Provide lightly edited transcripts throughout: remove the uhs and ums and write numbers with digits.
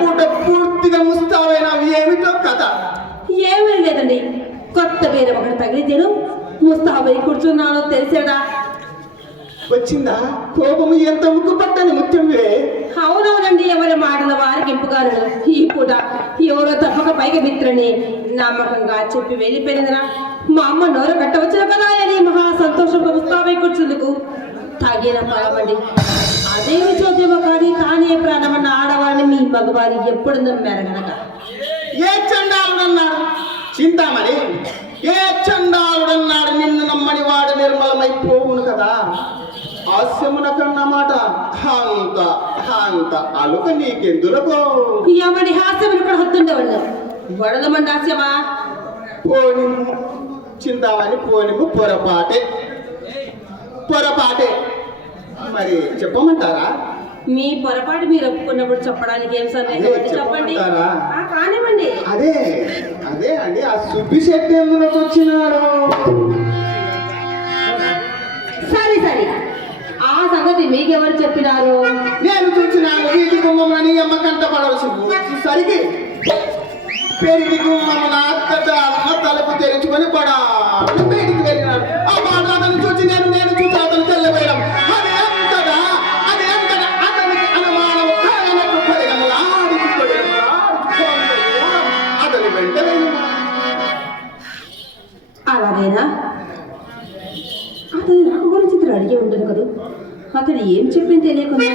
పూట పూర్తిగా ముస్తావైన ఏమిటో కథ. ఏమీ లేదండి, కొత్త వేరే ఒకటి తగిలితేను ముస్తాబై కూర్చున్నానో తెలిసేదా. వచ్చిందా కోపము? ఎంత ముక్కు పట్టని ముత్యంవే. అవునవునండి, ఎవరి మాటల వారికి ఇంపుగాను. ఈ పూట ఎవరో తప్పక పైకి మిత్రని నమ్మకంగా చెప్పి వెళ్ళిపోయిందిరా. మా అమ్మ నోరు కట్టవచ్చును కదా అని మహా సంతోషంగా ముస్తాబై కూర్చుందుకు తగిన ఫలమండి. అదేమి చూద్దామో కానీ తానే ప్రాణమన్న ఆడవారిని మీ మగవారి ఎప్పుడు నమ్మారు కనుక. ఏ చండాలుడన్నాడు చింతామణి? ఏ చండాలుడన్నాడు నిన్ను నమ్మని వాడు నిర్మలమైపోవును కదా. హాస్యమున కన్నమాట అంత అలుక నీకెందులకో. ఎవరి హాస్యం ఇక్కడ హత్తుండేవాళ్ళు వడలమండి హాస్యమా? పోనిము చింతామణి, పోనిము. పొరపాటే మరి చెప్పమంటారా? మీ పొరపాటు మీరు ఒప్పుకున్నప్పుడు చెప్పడానికి ఏం సందేహం అండి, చెప్పండి. కానివ్వండి. అదే అండి, ఆ సుబ్బి శెట్టి ఎందులోకి వచ్చినాడు. సరే ఆ సంగతి మీకెవరు చెప్పినారు? నేను చూసినాను. వీటి గుమ్మని అమ్మ కంట పడవలసి సరికి పెరిటి గుమ్మన అమ్మ తలుపు తెరుచుకొని పడా బయటికి వెళ్ళినాడు. ఆ మాట అతను చూసి నేను చూసి అతను తెల్లవేయడం అది అంతదా అతనికి అనుమానం అతని వెంట అలాగైనా అతను నాకు గురించి ఇతను అడిగి ఉండదు కదా. అతను ఏం చెప్పింది తెలియకుండా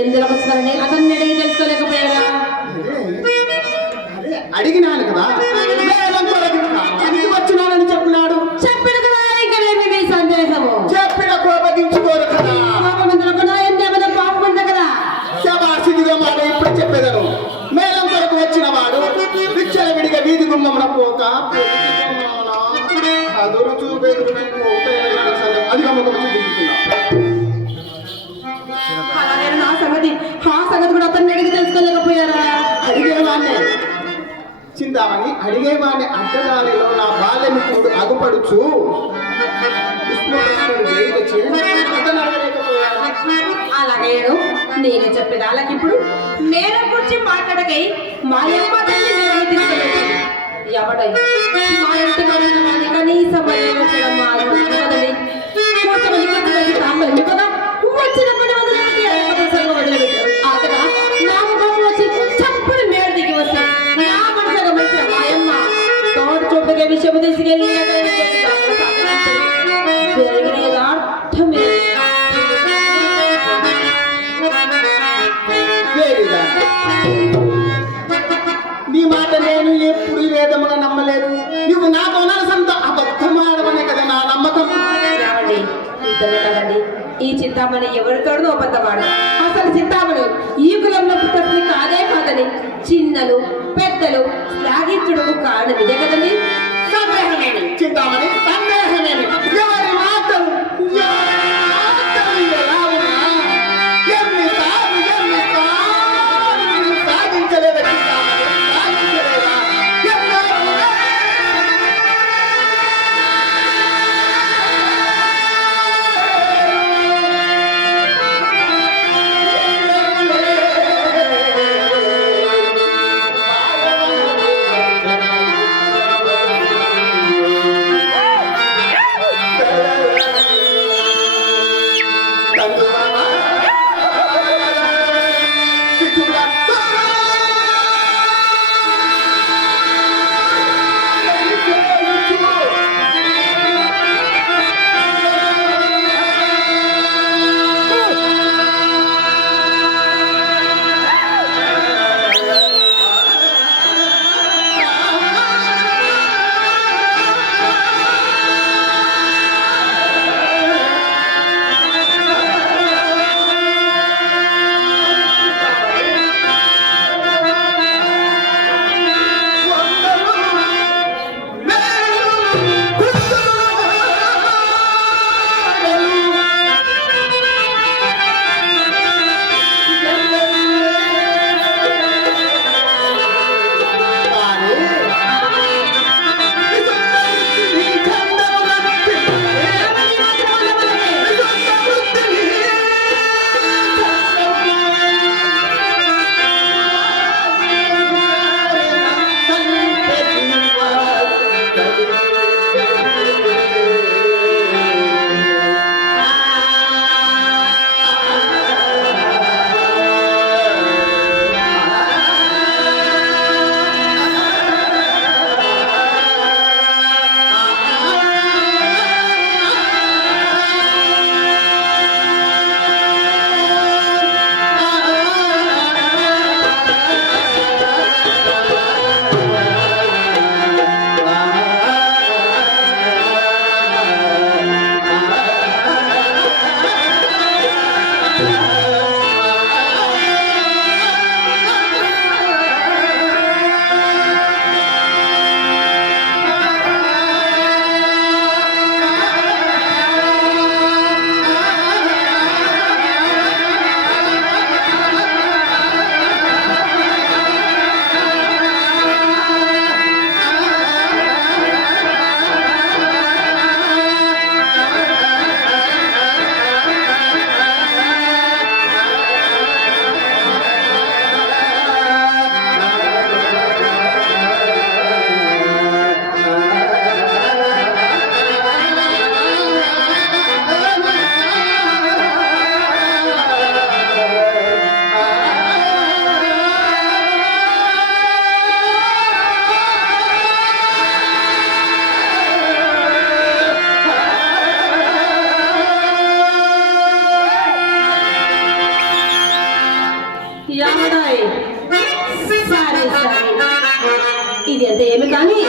ఎందులో వస్తారని అతన్ని అడిగి తెలుసుకోలేకపోయాడా? అడిగినాను కదా, వచ్చినానని చెప్పినాడు. చెప్పిన కదా, ఇంకనేమి మీ సందేహము? చెప్పిన కోపగించుకోరు కదా. శబాసిదిగా మాట ఇప్పుడు చెప్పేదను. మేళం కొరకు వచ్చిన వాడు విచ్చల విడిగా వీధి గుమ్మమున పోక అదురు చూపేది అది నా సంగతి కూడా అతన్ని అడిగి తెలుసుకోలేకపోయారా? అడిగేవాడిని చింతామణి, అడిగేవాడిని. అడ్డదారిలో నా బాల్యమిత్రుడు అగుపడుచు అలాగేను. నేను చెప్పేది వాళ్ళకి ఇప్పుడు మేర గురించి మాట్లాడకై మా అమ్మ తల్లి ఎవడై మా ఇంటి వెళ్ళిన కనీసం కదా వచ్చినప్పుడు వదిలిపెట్టారు. అతను నా ముఖం వచ్చి చప్పుడు మేర దిగి వస్తే నా మనసుగా మంచి మా అమ్మ తోడు చూపగా విషయం తీసుకెళ్ళి జరిగినది అర్థమే. నీ మాట నేను ఎప్పుడు వేదముగా నమ్మలేదు. నువ్వు నాతో నరసంత అబద్ధమాడవనే కదా నా నమ్మకం. ఇతనే కదండి ఈ చింతామణి ఎవరితోడో అబద్ధమాడు. అసలు చింతామణి ఈ కులంలో పుట్టని కాదని చిన్నలు పెద్దలు శ్లాఘించుడుకు కారణం ఇదే కదండి. సందేహమేమి చింతామణి, సందేహమేమి? ఎవరి మాటలు సాధించలేదా చింతామణి? సాధించలేదా? ఇది అంటే ఏమి కానీ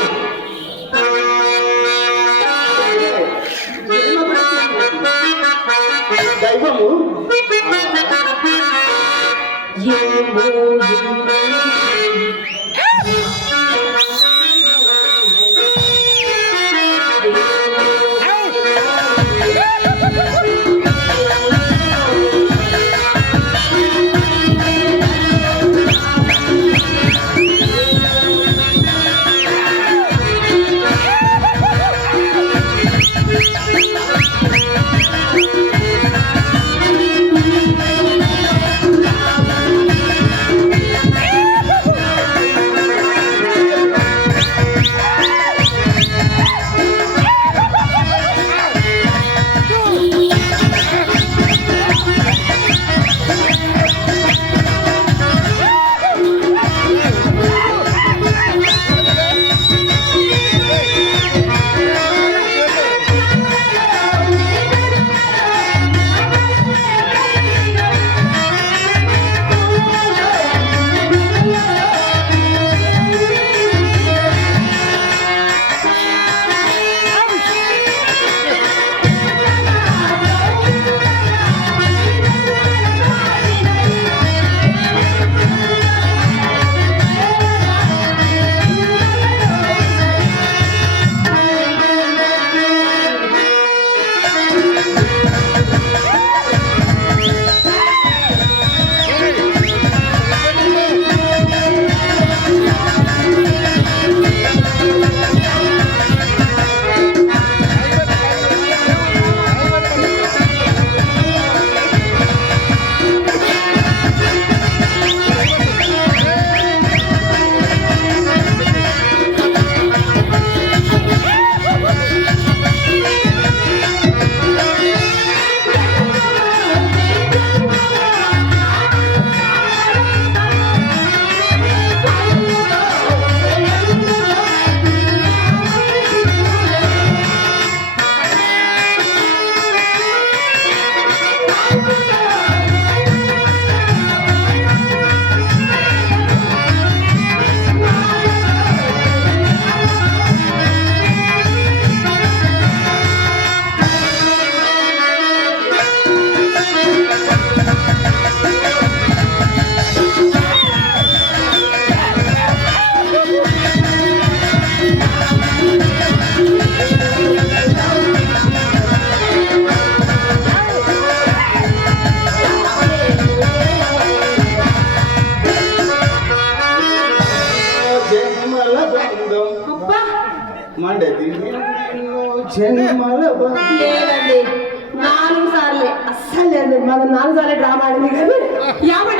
దైవము మండది జన్మల లేదండి 4 సార్లే అస్సలు లేదు మనం 4 సార్లే డ్రామా ఆడింది కానీ 50